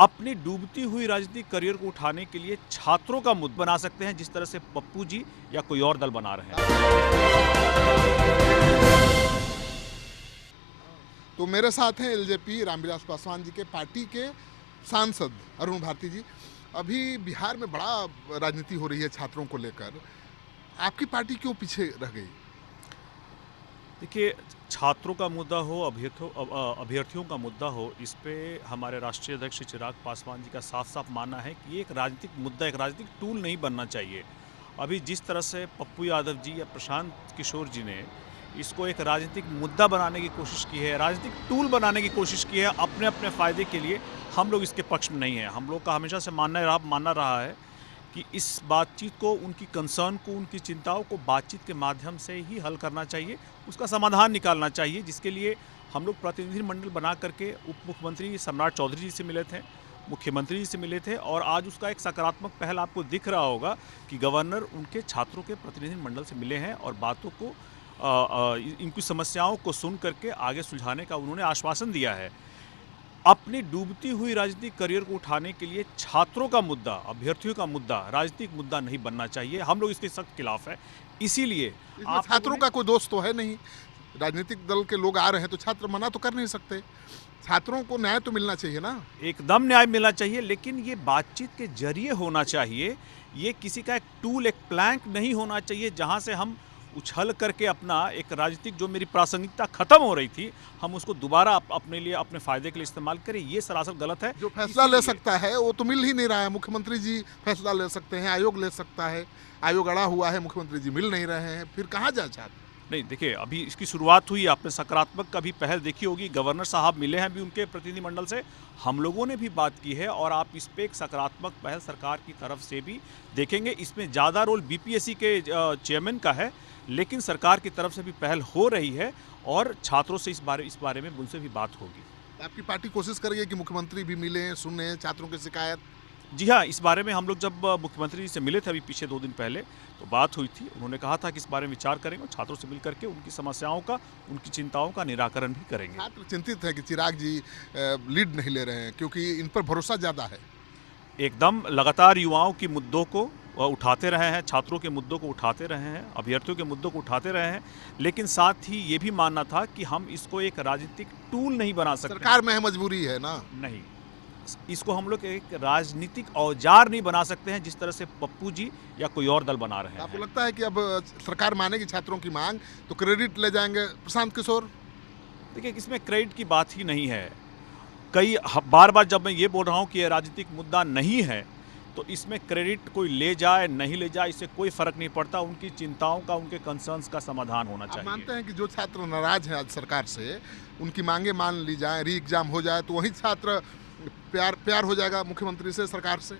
अपनी डूबती हुई राजनीतिक करियर को उठाने के लिए छात्रों का मुद्दा बना सकते हैं, जिस तरह से पप्पू जी या कोई और दल बना रहे हैं। तो मेरे साथ हैं एलजेपी रामविलास पासवान जी के पार्टी के सांसद अरुण भारती जी। अभी बिहार में बड़ा राजनीति हो रही है छात्रों को लेकर, आपकी पार्टी क्यों पीछे रह गई? देखिए, छात्रों का मुद्दा हो, अभ्यर्थियों का मुद्दा हो, इस पे हमारे राष्ट्रीय अध्यक्ष श्री चिराग पासवान जी का साफ-साफ मानना है कि ये एक राजनीतिक मुद्दा, एक राजनीतिक टूल नहीं बनना चाहिए। अभी जिस तरह से पप्पू यादव जी या प्रशांत किशोर जी ने इसको एक राजनीतिक मुद्दा बनाने की कोशिश की है, राजनीतिक टूल बनाने की कोशिश की है अपने-अपने फ़ायदे के लिए, हम लोग इसके पक्ष में नहीं हैं। हम लोग का हमेशा से मानना रहा है कि इस बातचीत को, उनकी कंसर्न को, उनकी चिंताओं को बातचीत के माध्यम से ही हल करना चाहिए, उसका समाधान निकालना चाहिए, जिसके लिए हम लोग प्रतिनिधिमंडल बना करके उप मुख्यमंत्री सम्राट चौधरी जी से मिले थे, मुख्यमंत्री जी से मिले थे और आज उसका एक सकारात्मक पहल आपको दिख रहा होगा कि गवर्नर उनके छात्रों के प्रतिनिधिमंडल से मिले हैं और बातों को इनकी समस्याओं को सुन करके आगे सुलझाने का उन्होंने आश्वासन दिया है। अपनी डूबती हुई राजनीतिक करियर को उठाने के लिए छात्रों का मुद्दा, अभ्यर्थियों का मुद्दा राजनीतिक मुद्दा नहीं बनना चाहिए। हम लोग इसके सख्त खिलाफ हैं। इसीलिए इसमें छात्रों का कोई दोष तो है नहीं, राजनीतिक दल के लोग आ रहे हैं तो छात्र मना तो कर नहीं सकते, छात्रों को न्याय तो मिलना चाहिए ना। एकदम न्याय मिलना चाहिए, लेकिन ये बातचीत के जरिए होना चाहिए। ये किसी का एक टूल, एक प्लैंक नहीं होना चाहिए जहां से हम उछल करके अपना एक राजनीतिक, जो मेरी प्रासंगिकता खत्म हो रही थी, हम उसको दोबारा अपने लिए, अपने फायदे के लिए इस्तेमाल करें। ये सरासर गलत है। जो फैसला ले सकता है वो तो मिल ही नहीं रहा है। मुख्यमंत्री जी फैसला ले सकते हैं, आयोग ले सकता है, आयोग अड़ा हुआ है, मुख्यमंत्री जी मिल नहीं रहे हैं, फिर कहाँ जाए छात्र? नहीं, देखिए, अभी इसकी शुरुआत हुई, आपने सकारात्मक कभी पहल देखी होगी, गवर्नर साहब मिले हैं अभी उनके प्रतिनिधिमंडल से, हम लोगों ने भी बात की है और आप इस पे एक सकारात्मक पहल सरकार की तरफ से भी देखेंगे। इसमें ज़्यादा रोल बीपीएससी के चेयरमैन का है, लेकिन सरकार की तरफ से भी पहल हो रही है और छात्रों से इस बारे में उनसे भी बात होगी। आपकी पार्टी कोशिश करेगी कि मुख्यमंत्री भी मिलें, सुने छात्रों की शिकायत? जी हाँ, इस बारे में हम लोग जब मुख्यमंत्री जी से मिले थे अभी पीछे 2 दिन पहले, तो बात हुई थी। उन्होंने कहा था कि इस बारे में विचार करेंगे और छात्रों से मिल करके उनकी समस्याओं का, उनकी चिंताओं का निराकरण भी करेंगे। छात्र चिंतित है कि चिराग जी लीड नहीं ले रहे हैं क्योंकि इन पर भरोसा ज़्यादा है। एकदम लगातार युवाओं की मुद्दों को उठाते रहे हैं, छात्रों के मुद्दों को उठाते रहे हैं, अभ्यर्थियों के मुद्दों को उठाते रहे हैं, लेकिन साथ ही ये भी मानना था कि हम इसको एक राजनीतिक टूल नहीं बना सकते। सरकार में है, मजबूरी है ना। नहीं, इसको हम लोग एक राजनीतिक औजार नहीं बना सकते हैं, जिस तरह से पप्पू जी या कोई और दल बना रहे हैं। आपको लगता है कि अब सरकार मानेगी छात्रों की मांग तो क्रेडिट ले जाएंगे प्रशांत किशोर? देखिए, इसमें क्रेडिट की बात ही नहीं है। बार-बार जब मैं ये बोल रहा हूँ कि ये राजनीतिक मुद्दा नहीं है, तो इसमें क्रेडिट कोई ले जाए, नहीं ले जाए, इससे कोई फ़र्क नहीं पड़ता। उनकी चिंताओं का, उनके कंसर्न्स का समाधान होना आप चाहिए। मानते हैं कि जो छात्र नाराज हैं आज सरकार से, उनकी मांगे मान ली जाए, री एग्जाम हो जाए तो वही छात्र प्यार हो जाएगा मुख्यमंत्री से, सरकार से?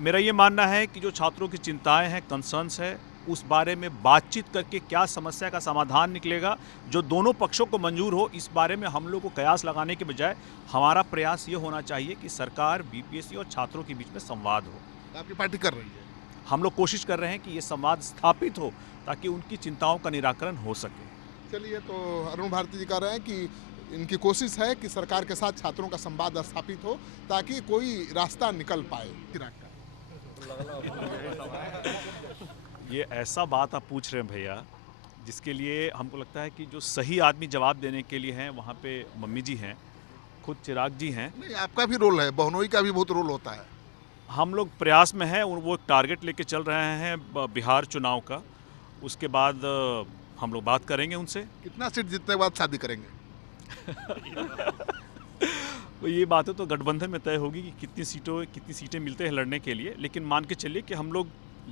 मेरा ये मानना है कि जो छात्रों की चिंताएं हैं, कंसर्न्स है, उस बारे में बातचीत करके क्या समस्या का समाधान निकलेगा, जो दोनों पक्षों को मंजूर हो, इस बारे में हम लोग को कयास लगाने के बजाय हमारा प्रयास ये होना चाहिए कि सरकार, बीपीएससी और छात्रों के बीच में संवाद हो। आपकी पार्टी कर रही है। हम लोग कोशिश कर रहे हैं कि ये संवाद स्थापित हो ताकि उनकी चिंताओं का निराकरण हो सके। चलिए, तो अरुण भारती जी कह रहे हैं कि इनकी कोशिश है कि सरकार के साथ छात्रों का संवाद स्थापित हो ताकि कोई रास्ता निकल पाए चिराग का। ये ऐसा बात आप पूछ रहे हैं भैया, जिसके लिए हमको लगता है कि जो सही आदमी जवाब देने के लिए हैं, वहाँ पे मम्मी जी हैं, खुद चिराग जी हैं। नहीं, आपका भी रोल है, बहनोई का भी बहुत रोल होता है। हम लोग प्रयास में हैं, वो टारगेट लेके चल रहे हैं बिहार चुनाव का। उसके बाद हम लोग बात करेंगे उनसे। कितना सीट जीतने के बाद शादी करेंगे? तो ये बातें तो गठबंधन में तय होगी कि कितनी सीटें मिलते हैं लड़ने के लिए, लेकिन मान के चलिए कि हम लोग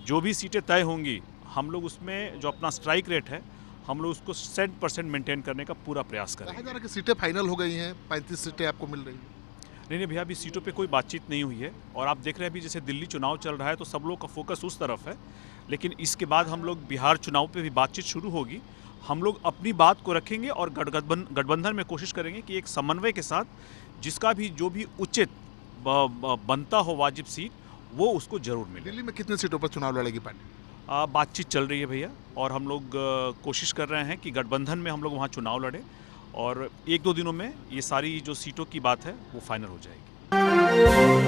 जो भी सीटें तय होंगी, हम लोग उसमें जो अपना स्ट्राइक रेट है, हम लोग उसको 100% मेंटेन करने का पूरा प्रयास कहा करेंगे। जा रहा है कि सीटें फाइनल हो गई हैं, 35 सीटें आपको मिल रही हैं। नहीं, भैया, अभी सीटों पे कोई बातचीत नहीं हुई है और आप देख रहे हैं अभी जैसे दिल्ली चुनाव चल रहा है तो सब लोग का फोकस उस तरफ है, लेकिन इसके बाद हम लोग बिहार चुनाव पे भी बातचीत शुरू होगी। हम लोग अपनी बात को रखेंगे और गठबंधन में कोशिश करेंगे कि एक समन्वय के साथ जिसका भी जो भी उचित बनता हो वाजिब सीट, वो उसको जरूर मिले। दिल्ली में कितनी सीटों पर चुनाव लड़ेगी पार्टी? बातचीत चल रही है भैया और हम लोग कोशिश कर रहे हैं कि गठबंधन में हम लोग वहाँ चुनाव लड़ें और 1-2 दिनों में ये सारी जो सीटों की बात है वो फाइनल हो जाएगी। है।